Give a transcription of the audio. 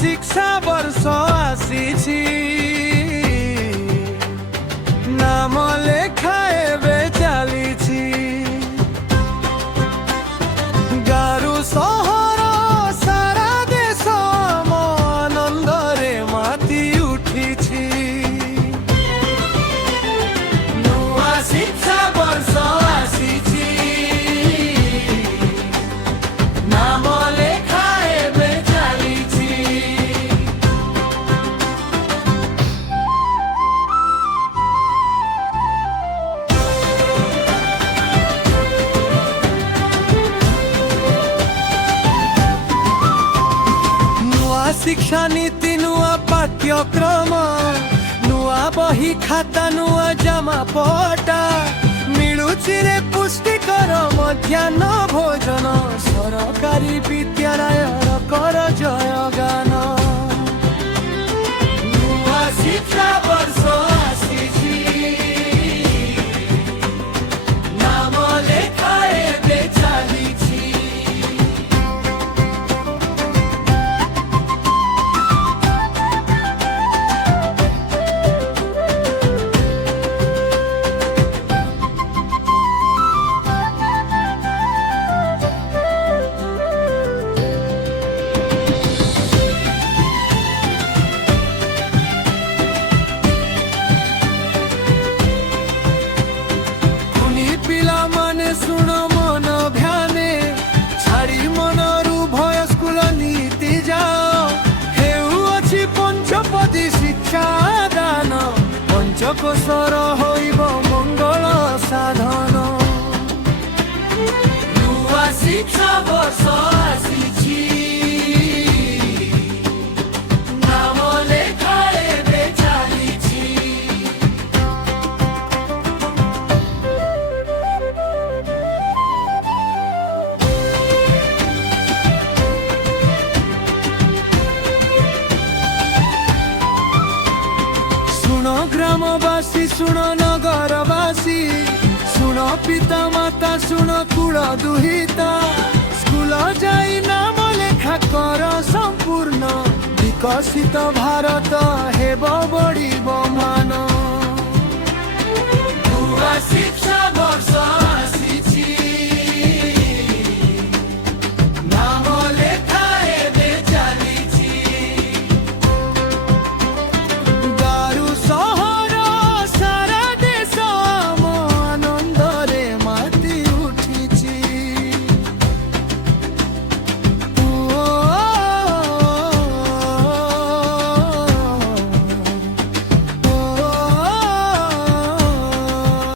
শিক্ষা বর্ষ আসিছি নাম লেখা এবে চালিছি গারু সহর সারা দেশ আনন্দরে মাতি উঠিছি নূয়া শিক্ষা বর্ষ আসিছি নাম লেখা এবে চালিছি शिक्षा नीति नुआ पाठ्यक्रम नुआ बही खाता नुआ जमा पटा मिलुची रे पुष्टिकर मध्याह्न भोजन सरकारी विद्यालय कर जयगान नुआ शिक्षा वर्ष आसीछि नाम लेखा एबे चालिछि শুণ মন ধ্যানে ছাড়ি মনরু ভয় স্কুল নীতি যাও হেউছি পঞ্চপদী শিক্ষা দান পঞ্চকোশর হইব মঙ্গল সাধন নূয়া শিক্ষা বর্ষ আসিছি নাম লেখা এবে চালিছি ग्रामवासी सुन नगरवासी सुन पिता माता सुन कुल दुहिता स्कूल जाई नाम लेखा कर संपूर्ण विकसित भारत हेब बढ़िब मान नूआ शिक्षा वर्ष